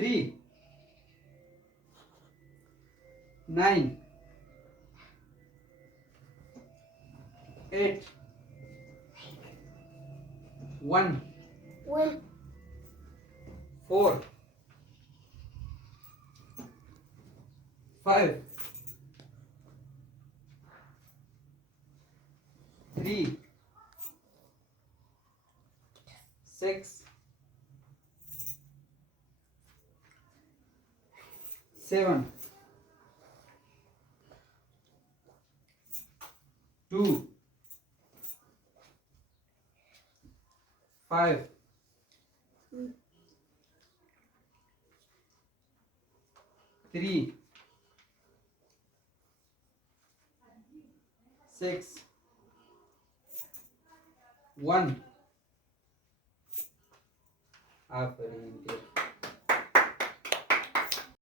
3 9 8 1 4 5 3 6 7 2 5 3 6 1 Afreen.